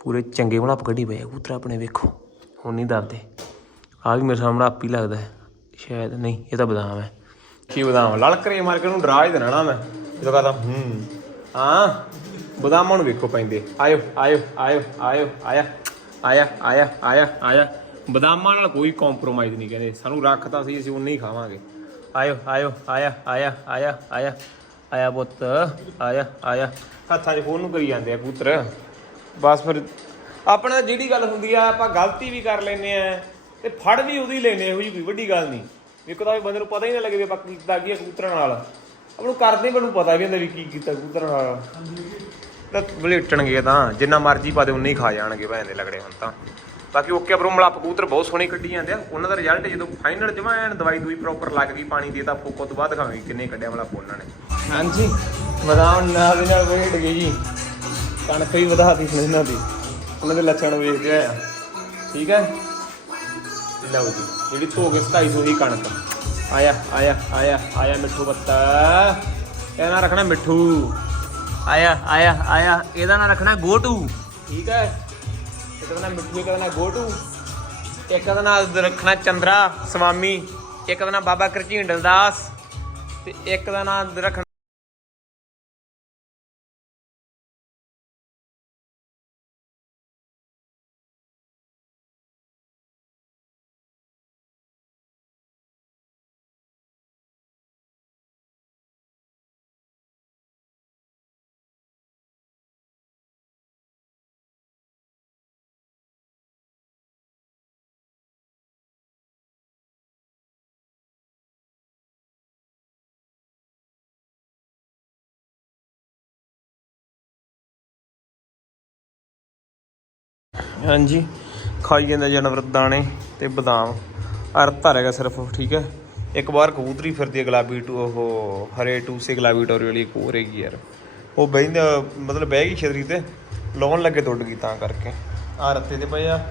ਪੂਰੇ ਚੰਗੇ ਮਲਾਪ ਕੱਢੀ ਪਏ ਆ ਕਬੂਤਰ ਆਪਣੇ ਵੇਖੋ ਹੁਣ ਨਹੀਂ ਦਰਦੇ ਆ ਵੀ ਮੇਰੇ ਸਾਹਮਣੇ ਆਪੀ ਲੱਗਦਾ ਹੈ। ਸ਼ਾਇਦ ਨਹੀਂ ਇਹ ਤਾਂ ਬਦਾਮ ਹੈ। ਕੀ ਬਦਾਮ? ਲਲਕਰੇ ਮਾਰ ਕੇ ਉਹਨੂੰ ਡਰਾ ਹੀ ਦੇਣਾ ਨਾ ਮੈਂ। ਜਦੋਂ ਕਹਦਾ ਹੂੰ ਹਾਂ ਬਦਾਮਾਂ ਨੂੰ ਵੇਖੋ ਪੈਂਦੇ। ਆਇਓ ਆਇਓ ਆਇਓ ਆਇਓ ਆਇਆ ਆਇਆ ਆਇਆ ਆਇਆ ਆਇਆ। ਬਦਾਮਾਂ ਨਾਲ ਕੋਈ ਕੰਪਰੋਮਾਈਜ਼ ਨਹੀਂ ਕਹਿੰਦੇ। ਸਾਨੂੰ ਰੱਖਤਾ ਸੀ ਅਸੀਂ ਉਨੇ ਹੀ ਖਾਵਾਂਗੇ। ਆਇਓ ਆਇਓ ਆਇਆ ਆਇਆ ਆਇਆ ਆਇਆ ਆਇਆ ਪੁੱਤ ਆਇਆ ਆਇਆ। ਹੱਥਾਂ 'ਚ ਫੋਨ ਨੂੰ ਕਰੀ ਜਾਂਦੇ ਆ ਕਬੂਤਰ। ਬਸ ਫਿਰ ਆਪਣਾ ਜਿਹੜੀ ਗੱਲ ਹੁੰਦੀ ਆ ਆਪਾਂ ਗਲਤੀ ਵੀ ਕਰ ਲੈਨੇ ਆ ਤੇ ਫੜ ਵੀ ਉਹਦੀ ਲੈਨੇ ਜਿਹੀ ਕੋਈ ਵੱਡੀ ਗੱਲ ਨਹੀਂ। ਇੱਕ ਤਾਂ ਬੰਦੇ ਨੂੰ ਪਤਾ ਹੀ ਨਾ ਲੱਗੇ ਵੀ ਆਪਾਂ ਕੀ ਕੀਤਾ ਕੀ ਕਬੂਤਰਾਂ ਨਾਲ। ਆਪਾਂ ਨੂੰ ਕਰਦੇ ਮੈਨੂੰ ਪਤਾ ਵੀ ਹੁੰਦਾ ਵੀ ਕੀ ਕੀਤਾ ਕਬੂਤਰਾਂ ਨਾਲ। ਤਾਂ ਬਲੇਟਣਗੇ ਤਾਂ ਜਿੰਨਾ ਮਰਜ਼ੀ ਪਾ ਦੇ ਉਨੇ ਹੀ ਖਾ ਜਾਣਗੇ ਭੈਣ ਦੇ ਲਗੜੇ ਹੁਣ ਤਾਂ। ਬਾਕੀ ਓਕੇ ਬਰੋ ਮਲੱਪ ਕਬੂਤਰ ਬਹੁਤ ਸੋਹਣੇ ਕੱਢੀ ਜਾਂਦੇ ਆ। ਉਹਨਾਂ ਦਾ ਰਿਜ਼ਲਟ ਜਦੋਂ ਫਾਈਨਲ ਜਮਾ ਐਨ ਦਵਾਈ ਦੂਈ ਪ੍ਰੋਪਰ ਲੱਗ ਗਈ ਪਾਣੀ ਦੀ, ਤਾਂ ਫੋਕੋ ਤੋਂ ਬਾਅਦ ਦਿਖਾਵਾਂਗੇ ਕਿੰਨੇ ਕੱਢਿਆ ਮਲੱਪ ਉਹਨਾਂ ਨੇ। ਹਾਂਜੀ ਬਦਾਮ ਨਾਲ ਦੇ ਨਾਲ ਵੇਟ ਗਈ ਜੀ। ਕਣਕ ਵੀ ਵਧਾਤੀ ਇਹਨਾਂ ਦੀ। ਉਹਨਾਂ ਦੇ ਲੱਛਣ ਵੇਖਦੇ ਆ। ਠੀਕ ਹੈ? ਲਓ ਜੀ, ਜਿਹੜੀ ਧੋ ਕੇ 250 ਦੀ ਕਣਕ। ਆਇਆ ਆਇਆ ਆਇਆ ਆਇਆ ਮਿੱਠੂ ਬੱਤਾ ਇਹਦਾ ਨਾਂ ਰੱਖਣਾ ਮਿੱਠੂ। ਆਇਆ ਆਇਆ ਆਇਆ, ਇਹਦਾ ਨਾ ਰੱਖਣਾ ਗੋਟੂ। ਠੀਕ ਹੈ? ਇੱਕ ਦਾ ਨਾਂ ਮਿੱਠੂ, ਇੱਕ ਦਾ ਨਾਂ ਗੋਟੂ, ਇੱਕ ਦਾ ਨਾਂ ਰੱਖਣਾ ਚੰਦਰਾ, ਸਵਾਮੀ, ਇੱਕ ਦਾ ਨਾਂ ਬਾਬਾ ਕਰਚੀਂਡਲ ਦਾਸ ਤੇ ਇੱਕ ਦਾ ਨਾਂ ਰੱਖਣਾ ਹਾਂਜੀ। ਖਾਈ ਜਾਂਦਾ ਜਾਨਵਰ, ਦਾਣੇ ਤੇ ਬਦਾਮ। ਅਰਥ ਹੈਗਾ ਸਿਰਫ, ਠੀਕ ਹੈ। ਇੱਕ ਵਾਰ ਕਬੂਤਰੀ ਫਿਰਦੀ ਹੈ ਗੁਲਾਬੀ ਟੂ, ਉਹ ਹਰੇ ਟੂਸੇ ਗੁਲਾਬੀ ਟੋਰੀ ਵਾਲੀ, ਇੱਕ ਹੋਰ ਹੈਗੀ ਯਾਰ। ਉਹ ਬਹਿੰਦੇ ਮਤਲਬ ਬਹਿ ਗਈ ਛਤਰੀ ਤੇ, ਲਾਉਣ ਲੱਗੇ ਟੁੱਟ ਗਈ ਤਾਂ ਕਰਕੇ। ਆ ਰੱਤੇ 'ਤੇ ਪਏ ਆ,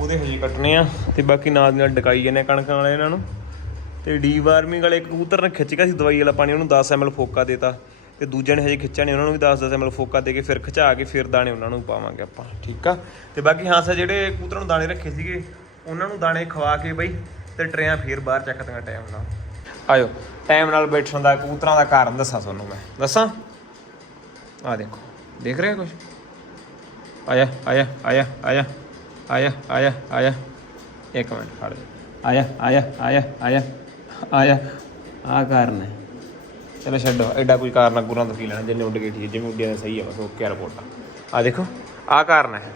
ਉਹਦੇ ਹਜੇ ਕੱਟਣੇ ਆ, ਤੇ ਬਾਕੀ ਨਾਲ ਦੀ ਨਾਲ ਡਕਾਈ ਜਾਂਦੇ ਆ ਕਣਕਾਂ ਵਾਲੇ ਇਹਨਾਂ ਨੂੰ। ਤੇ ਡੀ ਵਾਰਮਿੰਗ ਵਾਲੇ ਕਬੂਤਰ ਨੇ ਖਿੱਚ ਗਿਆ ਸੀ ਦਵਾਈ ਵਾਲਾ ਪਾਣੀ, ਉਹਨੂੰ 10 ml ਫੋਕਾ ਦੇਤਾ ਤੇ ਦੂਜੇ ਨੇ ਹਜੇ ਖਿੱਚਿਆ ਨਹੀਂ ਉਹਨਾਂ ਨੂੰ ਵੀ 10 10 ml ਫੋਕਾ ਦੇ ਕੇ ਫਿਰ ਖਿਚਾ ਕੇ ਫਿਰ ਦਾਣੇ ਉਹਨਾਂ ਨੂੰ ਪਾਵਾਂਗੇ ਆਪਾਂ। ਠੀਕ ਆ। ਤੇ ਬਾਕੀ ਹਾਂ ਸਾ ਜਿਹੜੇ ਕਬੂਤਰਾਂ ਨੂੰ ਦਾਣੇ ਰੱਖੇ ਸੀਗੇ ਉਹਨਾਂ ਨੂੰ ਦਾਣੇ ਖਵਾ ਕੇ ਬਈ ਤੇ ਟਰੇਆਂ ਫੇਰ ਬਾਹਰ ਚੱਕਦੀਆਂ ਟਾਈਮ ਨਾਲ। ਆਇਓ ਟਾਈਮ ਨਾਲ ਬੈਠਣ ਦਾ ਕਬੂਤਰਾਂ ਦਾ ਕਾਰਨ ਦੱਸਾਂ ਤੁਹਾਨੂੰ ਮੈਂ। ਦੱਸਾਂ? ਆ ਦੇਖੋ ਦੇਖ ਰਹੇ ਕੁਝ ਆਇਆ ਆਇਆ ਆਇਆ ਆਇਆ ਆਇਆ ਆਇਆ ਆਇਆ। ਇੱਕ ਮਿੰਟ ਖੜ ਜਾ। ਆਇਆ ਆਇਆ ਆਇਆ ਆਇਆ ਆਇਆ। ਆ ਕਾਰਨ ਹੈ। ਚਲੋ ਛੱਡੋ ਐਡਾ ਕੋਈ ਕਾਰਨ ਗੁਰਾਂ ਤੋਂ ਕੀ ਲੈਣਾ ਜਿੰਨੇ ਉੱਡ ਗਏ ਠੀਕ ਹੈ, ਜਿਵੇਂ ਉੱਡਿਆ ਤਾਂ ਸਹੀ ਹੈ ਬਸ ਓਕੇ ਰਿਪੋਰਟ ਆ। ਦੇਖੋ ਆ ਕਾਰਨ ਹੈ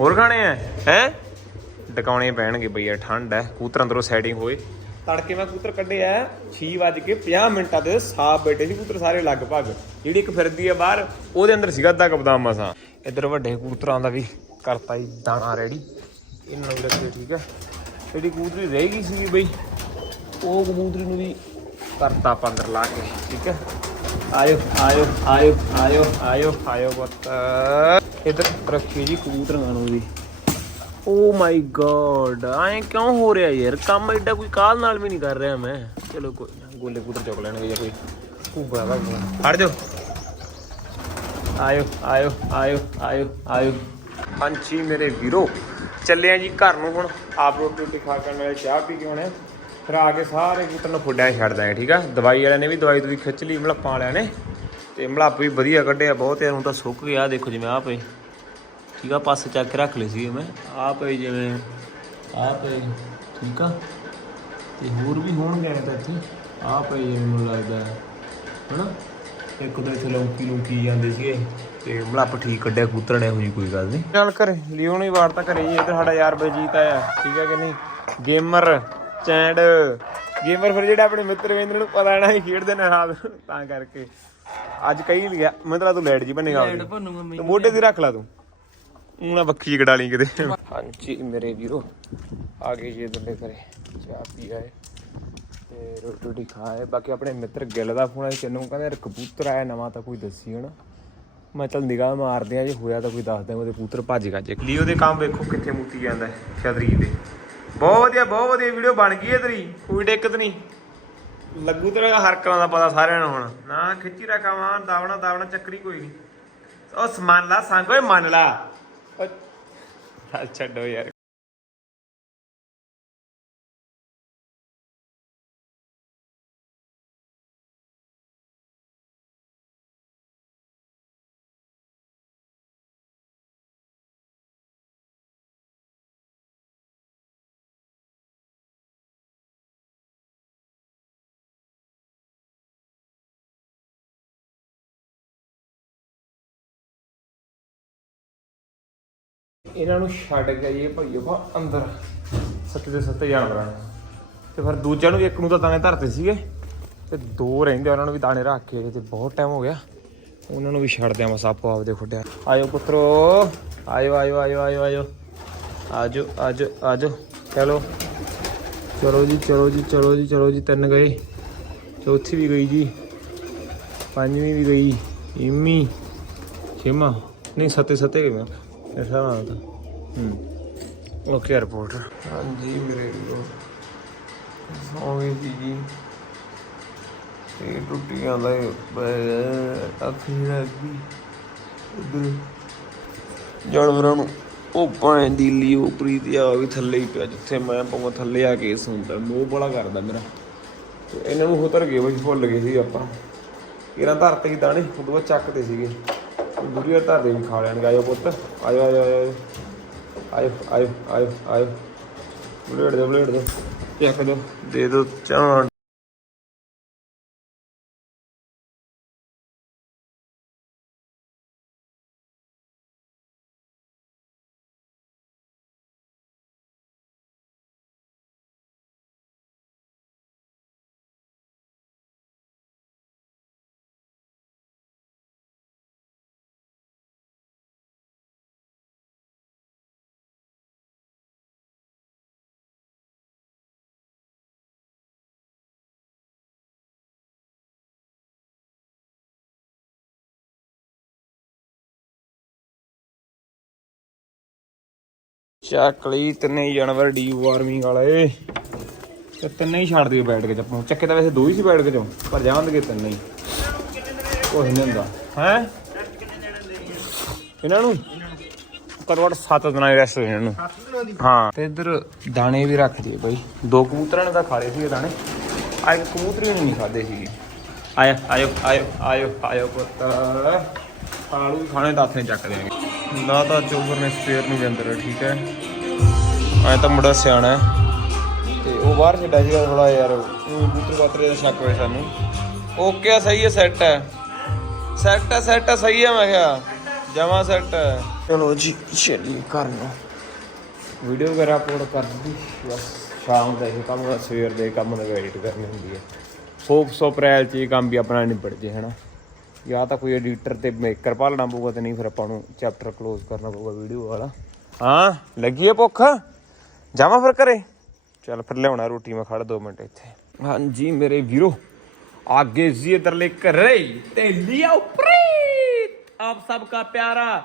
ਹੋਰ ਖਾਣੇ ਆ? ਹੈ? ਡਕਾਉਣੇ ਪੈਣਗੇ ਬਈ ਠੰਡ ਹੈ ਕਬੂਤਰ ਅੰਦਰੋਂ ਸੈਟਿੰਗ ਹੋਏ। ਤੜਕੇ ਮੈਂ ਕੂਤਰ ਕੱਢਿਆ 6 ਵਜ ਕੇ 50 ਮਿੰਟਾਂ ਦੇ ਸਾਫ਼ ਬੈਠੇ ਸੀ ਕੂਤਰ ਸਾਰੇ ਲਗਭਗ। ਜਿਹੜੀ ਇੱਕ ਫਿਰਦੀ ਆ ਬਾਹਰ ਉਹਦੇ ਅੰਦਰ ਸੀਗਾ ਅੱਧਾ ਕਬਦਾਮ ਮਸਾਂ। ਇੱਧਰ ਵੱਡੇ ਕੂਤਰਾਂ ਦਾ ਵੀ ਕਰਤਾ ਹੀ ਦਾਣਾ ਰੈਡੀ ਇਹਨਾਂ ਨੂੰ ਵੀ ਰੱਖੇ ਠੀਕ ਹੈ ਜਿਹੜੀ ਕਬੂਤਰੀ ਰਹਿ ਗਈ ਸੀ ਬਈ, ਉਹ ਕਬੂਤਰੀ ਨੂੰ ਵੀ ਕਰਤਾ ਆਪਾਂ ਅੰਦਰ ਲਾ ਕੇ, ਠੀਕ ਹੈ? ਆਇਓ ਆਇਓ ਆਇਓ ਆਇਓ ਆਇਓ ਆਇਓ ਬੱਤ ਇੱਧਰ ਰੱਖੀ ਜੀ ਕਬੂਤਰਾਂ ਨੂੰ ਵੀ। ਓ ਮਾਈ ਗॉड ਐ ਕਿਉਂ ਹੋ ਰਿਹਾ ਯਾਰ? ਕੰਮ ਐਡਾ ਕੋਈ ਕਾਲ ਨਾਲ ਵੀ ਨਹੀਂ ਕਰ ਰਿਹਾ ਮੈਂ। ਚਲੋ ਕੋਈ ਨਾ, ਗੋਲੇ ਕਬੂਤਰ ਚੁੱਕ ਲੈਣਗੇ ਜਾਂ ਕੋਈ ਘੂਬਾ ਵਾ ਹਟ ਜਾਓ। ਆਇਓ ਆਇਓ ਆਇਓ ਆਇਓ ਆਇਓ। ਹਾਂਜੀ ਮੇਰੇ ਵੀਰੋ ਚੱਲੇ ਆ ਜੀ ਘਰ ਨੂੰ ਹੁਣ। ਆਪ ਰੋਟੀ ਰੋਟੀ ਖਾ ਕੇ ਨਾਲੇ ਚਾਹ ਪੀ ਕੇ ਹੁਣੇ ਫਿਰ ਆ ਕੇ ਸਾਰੇ ਕਬੂਤਰ ਨੂੰ ਫੁੱਡਿਆਂ ਛੱਡ ਦਾਂਗੇ ਠੀਕ ਆ? ਦਵਾਈ ਵਾਲਿਆਂ ਨੇ ਵੀ ਦਵਾਈ ਦੂਈ ਖਿੱਚ ਲਈ, ਮਲੱਪਾਂ ਵਾਲਿਆਂ ਨੇ। ਤੇ ਮਲੱਪ ਵੀ ਵਧੀਆ ਕੱਢਿਆ ਬਹੁਤ ਯਾਰ ਹੁਣ ਤਾਂ ਸੁੱਕ ਗਿਆ ਦੇਖੋ ਜਿਵੇਂ ਆ ਪਈ ਠੀਕ ਆ, ਪਾਸੇ ਚੱਕ ਕੇ ਰੱਖ ਲਈ ਸੀ ਮੈਂ। ਆ ਪਈ ਜਿਵੇਂ ਆ ਪਏ, ਠੀਕ ਆ? ਤੇ ਹੋਰ ਵੀ ਹੋਣਗੇ ਤਾਂ ਇੱਥੇ। ਆ ਪਏ ਜਿਵੇਂ ਮੈਨੂੰ ਲੱਗਦਾ ਹੈ ਹਨਾ? ਇੱਕ ਦੋ ਇੱਥੇ ਲੌਂਕੀ ਲੌਂਕੀ ਜਾਂਦੇ ਸੀਗੇ। ਤੇ ਮਲੱਪ ਠੀਕ ਕੱਢਿਆ ਕਬੂਤਰ ਨੇ ਜਿਹੀ ਕੋਈ ਗੱਲ ਨਹੀਂ ਚੱਲ ਘਰੇ ਲਿਓ ਨਹੀਂ ਵਾਰ ਤਾਂ ਘਰੇ ਹੀ ਇੱਧਰ ਸਾਡਾ ਯਾਰ ਬਜੀਤ ਆਇਆ ਠੀਕ ਹੈ ਕਿ ਨਹੀਂ? ਗੇਮਰ ਚੈਂਡ ਗੇਮਰ ਫਿਰ ਜਿਹੜਾ ਆਪਣੇ ਮਿੱਤਰ ਵੇਂਦਰ ਨੂੰ ਪਤਾ ਨਾ ਹੀ ਖੇਡਦੇ ਨੇ ਰਾਤ ਨੂੰ, ਤਾਂ ਕਰਕੇ। ਅੱਜ ਕਈ ਲਿਆ ਮਤਲਬ ਤੂੰ ਲੈਟ ਜੀ ਬਣੇਗਾ ਤੇ ਮੋਢੇ ਤੇ ਰੱਖ ਲਾ ਤੂੰ। ਊਂ ਨਾ ਬੱਖੀ ਕਢਾ ਲਈ ਕਿਤੇ। ਹਾਂਜੀ ਮੇਰੇ ਵੀਰੋ ਆ ਗਏ ਜੀ ਤੁਹਾਡੇ ਘਰੇ ਚਾਹ ਪੀ ਆਏ ਤੇ ਰੋਟੀ ਰੋਟੀ ਖਾਏ ਬਾਕੀ ਆਪਣੇ ਮਿੱਤਰ ਗਿੱਲ ਦਾ ਫੋਨ ਆਇਆ ਤੈਨੂੰ ਕਹਿੰਦੇ ਯਾਰ ਕਬੂਤਰ ਆਇਆ ਨਵਾਂ ਤਾਂ ਕੋਈ ਦੱਸੀ ਹਣ। ਮੈਂ ਚੱਲ ਨਿਗਾਹ ਮਾਰਦੇ ਆ ਜੇ ਹੋਇਆ ਤਾਂ ਕੋਈ ਦੱਸ ਦੇ ਉਹਦੇ ਕਬੂਤਰ ਭੱਜ ਗਾ ਜੇ ਲੀਓ ਦੇ ਕੰਮ ਵੇਖੋ ਕਿੱਥੇ ਮੁੱਤੀ ਜਾਂਦਾ ਛਤਰੀ ਦੇ। ਬਹੁਤ ਵਧੀਆ ਬਹੁਤ ਵਧੀਆ ਵੀਡੀਓ ਬਣ ਗਈ ਹੈ ਤੇਰੀ, ਕੋਈ ਦਿੱਕਤ ਨਹੀਂ। ਲੱਗੂ ਤੇਰਾ ਹਰਕਤਾਂ ਦਾ ਪਤਾ ਸਾਰਿਆਂ ਨੂੰ ਹੁਣ। ਨਾ ਖਿੱਚੀ ਰੱਖਾਵਾਂ ਦਾਵਣਾ ਦਾਵਣਾ, ਚੱਕਰੀ ਕੋਈ ਨਹੀਂ। ਉਹ ਮੰਨ ਲਾ, ਸੰਗ, ਓਏ ਮੰਨ ਲਾ। ਚੱਲ ਛੱਡੋ ਯਾਰ ਇਹਨਾਂ ਨੂੰ ਛੱਡ ਕੇ ਇਹ ਭਈਓ ਬਾ, ਅੰਦਰ। ਸੱਤੇ ਦੇ ਸੱਤੇ ਜਾਨਵਰਾਂ ਨੂੰ। ਤੇ ਫਿਰ ਦੂਜਿਆਂ ਨੂੰ ਵੀ ਇੱਕ ਨੂੰ ਤਾਂ ਦਾਣੇ ਧਰਤੇ ਸੀਗੇ। ਤੇ ਦੋ ਰਹਿੰਦੇ ਉਹਨਾਂ ਨੂੰ ਵੀ ਦਾਣੇ ਰੱਖ ਕੇ ਤੇ ਬਹੁਤ ਟਾਈਮ ਹੋ ਗਿਆ। ਉਹਨਾਂ ਨੂੰ ਵੀ ਛੱਡ ਦਿਆਂ ਬਸ ਆਪੋ ਆਪਦੇ ਖੁੱਡਿਆ ਆਇਓ ਪੁੱਤਰੋ, ਆਇਓ ਆਇਓ ਆਇਓ ਆਇਓ ਆਇਓ। ਆਜੋ ਆਜੋ ਆਜੋ। ਚਲੋ। ਚਲੋ ਜੀ ਚਲੋ ਜੀ ਚਲੋ ਜੀ ਚਲੋ ਜੀ, ਤਿੰਨ ਗਏ। ਚੌਥੀ ਵੀ ਗਈ ਜੀ। ਪੰਜਵੀਂ ਵੀ ਗਈ। ਇੰਮੀ ਛੇਵਾਂ। ਨਹੀਂ, ਸੱਤੇ ਸੱਤੇ ਗਏ ਮੈਂ ਮੇਰੇ ਹਿਸਾਬ ਨਾਲ ਤਾਂ। ਹੂੰ। ਓਕੇ ਰਿਪੋਰਟ ਹਾਂਜੀ ਮੇਰੇ ਵੀਰੋ ਸੌਂ ਗਏ ਸੀ ਜੀ। ਤੇ ਟੁੱਟੀਆਂ ਦਾ ਅੱਖੀ ਲੱਗੀ ਉਧਰ ਜਾਨਵਰਾਂ ਨੂੰ ਉਹ ਪਾਣੀ ਦੀ ਲਈ ਉਹ ਪ੍ਰੀਤ ਆ ਵੀ ਥੱਲੇ ਹੀ ਪਿਆ ਜਿੱਥੇ ਮੈਂ ਪਾਵਾਂ ਥੱਲੇ ਆ ਕੇ ਸੁਣਦਾ ਮੋਹ ਬੜਾ ਕਰਦਾ ਮੇਰਾ। ਤੇ ਇਹਨਾਂ ਨੂੰ ਉਤਰ ਗਏ ਬਈ ਭੁੱਲ ਗਏ ਸੀ ਆਪਾਂ। ਇਹਨਾਂ ਧਰਤੇ ਹੀ ਦਾਣੇ ਉਦੋਂ ਚੱਕਦੇ ਸੀਗੇ। ਦੂਰੀ ਧਰਦੇ ਵੀ ਖਾ ਲੈਣਗੇ, ਆਇਓ ਪੁੱਤ। ਆਇਓ ਆਇਓ ਆਇਓ ਆਇਓ। ਆਇਓ ਆਇਓ ਆਇਓ ਬਲੇਡ ਦੇ ਬਲੇਡ ਦੇ ਚੱਕ ਦੋ ਦੇ ਦੋ ਚਾਹ। ਚੱਕ ਲਈ ਤਿੰਨੇ ਜਾਨਵਰ ਡੀ ਵਾਰਮਿੰਗ ਵਾਲੇ। ਤੇ ਤਿੰਨੇ ਹੀ ਛੱਡ ਦਿਓ ਬੈਠ ਕੇ ਚੱਪੋਂ। ਚੱਕੇ ਤਾਂ ਵੈਸੇ ਦੋ ਹੀ ਸੀ ਬੈਠ ਕੇ ਚੋਂ ਪਰ ਜਾਣਗੇ ਤਿੰਨੇ ਹੀ। ਕੁਝ ਨਹੀਂ ਹੁੰਦਾ। ਹੈ? ਇਹਨਾਂ ਨੂੰ? ਕਰਵਟ 7 ਦਿਨਾਂ ਦੀ ਰੈਸਟ ਇਹਨਾਂ ਨੂੰ। ਹਾਂ। ਤੇ ਇੱਧਰ ਦਾਣੇ ਵੀ ਰੱਖ ਦਈਏ ਬਾਈ। ਦੋ ਕਬੂਤਰਾਂ ਨੇ ਤਾਂ ਖਾ ਲਏ ਸੀ ਦਾਣੇ। ਆ ਇੱਕ ਕਬੂਤਰੀ ਨੇ ਨਹੀਂ ਖਾਦੇ ਸੀਗੇ। ਆਇਆ ਆਇਓ ਆਇਓ ਆਇਓ ਆਇਓ ਪੁੱਤ। ਆਲੂ ਖਾਣੇ ਦਾਥੇ ਚੱਕ ਦੇਣਗੇ। ਨਾ ਤਾਂ ਚੋਬਰ ਨੇ ਸਪੇਅਰ ਨੂੰ ਵੀ ਅੰਦਰ ਠੀਕ ਹੈ। ਐ ਤਾਂ ਮੁੰਡਾ ਸਿਆਣਾ ਹੈ। ਤੇ ਉਹ ਬਾਹਰ ਛੱਡਿਆ ਸੀਗਾ ਥੋੜਾ ਯਾਰ, ਉਹ ਕਬੂਤਰ ਦਾ ਸ਼ੱਕ ਹੋਇਆ ਸਾਨੂੰ। ਓਕੇ ਆ, ਸਹੀ ਹੈ ਸੈੱਟ ਹੈ ਸੈੱਟ ਹੈ ਸੈੱਟ ਹੈ ਸਹੀ ਹੈ ਮੈਂ ਕਿਹਾ। ਜਮਾ ਸੈੱਟ ਹੈ ਚਲੋ ਜੀ ਘਰ ਕਰਨ ਵੀਡੀਓ ਵਗੈਰਾ ਅਪਲੋਡ ਕਰ ਦਿੱਤੀ ਬਸ ਸ਼ਾਮ ਦਾ ਇਹ ਕੰਮ, ਸਵੇਰ ਦੇ ਕੰਮ ਦਾ ਕਰਨੀ ਹੁੰਦੀ ਹੈ। ਹੋਪ ਅਪ੍ਰੈਲ ਚ ਇਹ ਕੰਮ ਵੀ ਆਪਣਾ ਨਿਬੜ ਜੇ, ਹਨਾ। ਜਾਂ ਤਾਂ ਕੋਈ ਐਡੀਟਰ ਤੇ ਮੇਕਰ ਭਾਲਣਾ ਪਊਗਾ ਤੇ ਨਹੀਂ ਫਿਰ ਆਪਾਂ ਨੂੰ ਚੈਪਟਰ ক্লোਜ਼ ਕਰਨਾ ਪਊਗਾ ਵੀਡੀਓ ਵਾਲਾ। ਹਾਂ ਲੱਗੀ ਹੈ ਭੁੱਖ? ਜਾਵਾਂ ਫਿਰ ਘਰੇ? ਚੱਲ ਫਿਰ ਲਿਆਉਣਾ ਰੋਟੀ ਮੈਂ ਖੜ 2 ਮਿੰਟ ਇੱਥੇ। ਹਾਂਜੀ ਮੇਰੇ ਵੀਰੋ ਆਗੇ ਜੀ ਇਧਰਲੇ ਘਰੇ ਤੇ ਲਿਆ ਉਪਰੀਤ ਆਪ ਸਭ ਦਾ ਪਿਆਰਾ।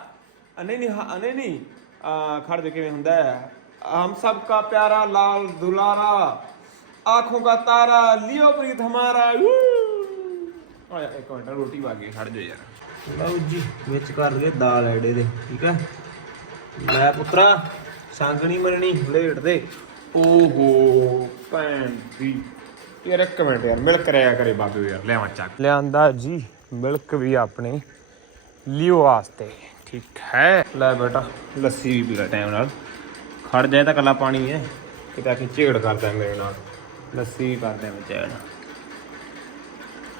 ਅਨੇ ਨਹੀਂ ਅਨੇ ਨਹੀਂ ਆ ਖੜ ਦੇ ਕਿਵੇਂ ਹੁੰਦਾ ਹੈ? ਹਮ ਸਭ ਦਾ ਪਿਆਰਾ ਲਾਲ ਦੁਲਾਰਾ ਆਂਖੋਂ ਦਾ ਤਾਰਾ ਲਿਓ ਪ੍ਰੀਤ ਹਮਾਰਾ ਯੂ ਇੱਕ ਮਿੰਟ ਰੋਟੀ ਪਾ ਕੇ ਖੜ ਜਾ ਯਾਰ। ਠੀਕ ਹੈ? ਲੈ ਪੁੱਤਰਾ ਸੰਗ ਨਹੀਂ ਮਰਣੀ ਬਲੇਡ ਦੇ। ਓਹੋ ਭੈਣ ਯਾਰ ਇੱਕ ਮਿੰਟ ਯਾਰ ਮਿਲਕ ਰਿਆ ਕਰੇ ਬਾਬੂ ਯਾਰ ਲਿਆਵਾਂ ਚੱਕ। ਲਿਆਂਦਾ ਜੀ ਮਿਲਕ ਵੀ ਆਪਣੇ ਲਿਓ ਵਾਸਤੇ ਠੀਕ ਹੈ? ਲੈ ਬੇਟਾ। ਲੱਸੀ ਵੀ ਪੀਲਾ ਟਾਈਮ ਨਾਲ। ਖੜ ਜਾਏ ਤਾਂ ਕੱਲਾ ਪਾਣੀ ਹੈ। ਕਿ ਤਾਂ ਕਿ ਝੇੜ ਕਰਦਾ ਮੇਰੇ ਨਾਲ। ਲੱਸੀ ਕਰਦਾ ਮੈਂ ਝੇੜ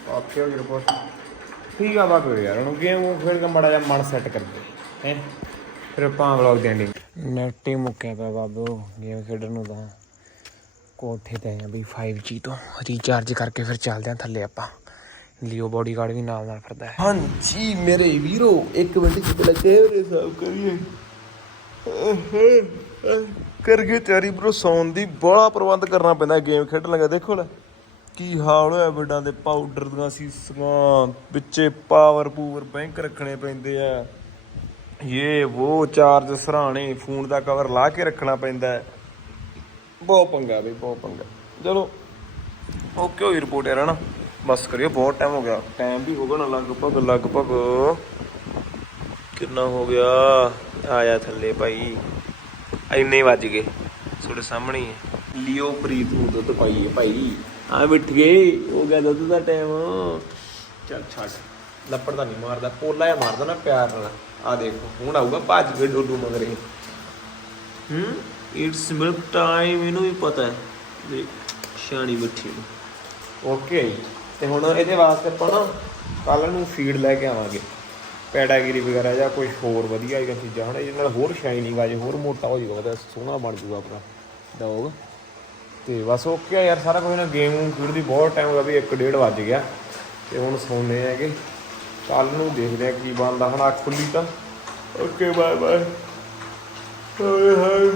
ਓਕੇ ਹੋ ਰਿਪੋਰਟ ਠੀਕ ਆ ਬਾਬੇ ਯਾਰ ਹੁਣ ਗੇਮ ਖੇਡ ਕੇ ਮੜਾ ਜਾ ਮਨ ਸੈੱਟ ਕਰਦੇ ਹੈ? ਫਿਰ ਆਪਾਂ ਵਲੌਗ ਦੀ ਐਂਡਿੰਗ ਨੈਟ ਹੀ ਮੁੱਕਿਆ ਪਿਆ ਬਾਬੂ ਗੇਮ ਖੇਡਣ ਨੂੰ ਤਾਂ। ਕੋਠੇ ਤੇ ਆਏ ਆ ਬਈ 5G ਤੋਂ। ਰੀਚਾਰਜ ਕਰਕੇ ਫਿਰ ਚੱਲਦੇ ਆ ਥੱਲੇ ਆਪਾਂ। ਲਿਓ ਬਾਡੀਗਾਰਡ ਵੀ ਨਾਲ ਨਾਲ ਫਿਰਦਾ ਹੈ। ਹਾਂਜੀ ਮੇਰੇ ਵੀਰੋ ਇੱਕ ਮਿੰਟ ਚ ਪਹਿਲਾਂ ਕੈਮਰੇ ਸਾਫ਼ ਕਰੀਏ। ਕਰਗੇ ਤਿਆਰੀ ਬਰੋ ਸੌਣ ਦੀ ਬੜਾ ਪ੍ਰਬੰਧ ਕਰਨਾ ਪੈਂਦਾ ਗੇਮ ਖੇਡਣ ਲੱਗਾ ਦੇਖੋ ਲੈ। ਕੀ ਹਾਲ ਹੋਇਆ ਵੱਡਾਂ ਦੇ ਪਾਊਡਰ ਦੀਆਂ ਸੀਸਾਂ ਵਿੱਚੇ ਪਾਵਰ ਪੂਵਰ ਬੈਂਕ ਰੱਖਣੇ ਪੈਂਦੇ ਆ। ਇਹ ਉਹ ਚਾਰਜ ਸਰਾਣੇ, ਫੋਨ ਦਾ ਕਵਰ ਲਾ ਕੇ ਰੱਖਣਾ ਪੈਂਦਾ ਹੈ। ਬਹੁਤ ਪੰਗਾ ਬਈ, ਬਹੁਤ ਪੰਗਾ। ਚਲੋ ਓਕੇ ਹੋਈ ਰਿਪੋਰਟ ਯਾਰ, ਹਨਾ? ਬਸ ਕਰਿਓ, ਬਹੁਤ ਟਾਈਮ ਹੋ ਗਿਆ। ਟਾਈਮ ਵੀ ਹੋ ਗਿਆ ਨਾ, ਲਗਭਗ ਲਗਭਗ ਕਿੰਨਾ ਹੋ ਗਿਆ? ਆਇਆ ਥੱਲੇ ਭਾਈ। ਇੰਨੇ ਵੱਜ ਗਏ। ਤੁਹਾਡੇ ਸਾਹਮਣੇ ਹੀ। ਲਿਓ ਪ੍ਰੀਤ ਨੂੰ ਦੁੱਧ ਪਾਈਏ ਭਾਈ। ਆ ਬਿਠ ਗਏ ਹੋ ਗਿਆ ਦੁੱਧ ਦਾ ਟਾਈਮ। ਚੱਲ ਛੱਡ ਲੱਪੜ ਤਾਂ ਨਹੀਂ ਮਾਰਦਾ ਪੋਲਾ ਜਿਹਾ ਮਾਰਦਾ ਨਾ ਪਿਆਰ ਨਾਲ। ਆ ਦੇਖੋ ਹੁਣ ਆਊਗਾ ਭੱਜ ਕੇ ਡੋਡੂ ਮਗਰੇ ਹੂੰ? ਇਟਸ ਮਿਲਕ ਟਾਈਮ ਇਹਨੂੰ ਵੀ ਪਤਾ ਹੈ। ਦੇਖ ਸ਼ਾਨੀ ਬੱਠੀ ਨੂੰ। ਓਕੇ ਤੇ ਹੁਣ ਇਹਦੇ ਵਾਸਤੇ ਆਪਾਂ ਨਾ ਕੱਲ ਨੂੰ ਫੀਡ ਲੈ ਕੇ ਆਵਾਂਗੇ। ਪੈਡਾਗਿਰੀ ਵਗੈਰਾ ਜਾਂ ਕੁਝ ਹੋਰ ਵਧੀਆ ਜਿਹੀਆਂ ਚੀਜ਼ਾਂ ਹਨ ਜਿਹਦੇ ਨਾਲ ਹੋਰ ਸ਼ਾਈਨਿੰਗ ਆ ਜੇ ਹੋਰ ਮੋਟਾ ਹੋ ਜਾਊਗਾ ਉਹਦਾ ਸੋਹਣਾ ਬਣ ਜਾਊਗਾ ਆਪਣਾ। ਡੌਗ ਤੇ ਬਸ ਓਕੇ ਆ ਯਾਰ ਸਾਰਾ ਕੁਝ ਨਾ ਗੇਮ ਖੇਡਦੀ ਬਹੁਤ ਟਾਈਮ ਹੋ ਗਿਆ ਵੀ 1:30 ਵੱਜ ਗਿਆ ਤੇ ਹੁਣ ਸੌਂਦੇ ਹੈਗੇ। ਕੱਲ ਨੂੰ ਦੇਖਦੇ ਆ ਕੀ ਬਣਦਾ। ਹੁਣ ਅੱਖ ਖੁੱਲੀ ਤਾਂ। ਓਕੇ ਬਾਏ ਬਾਏ ਹਾਏ ਹਾਏ।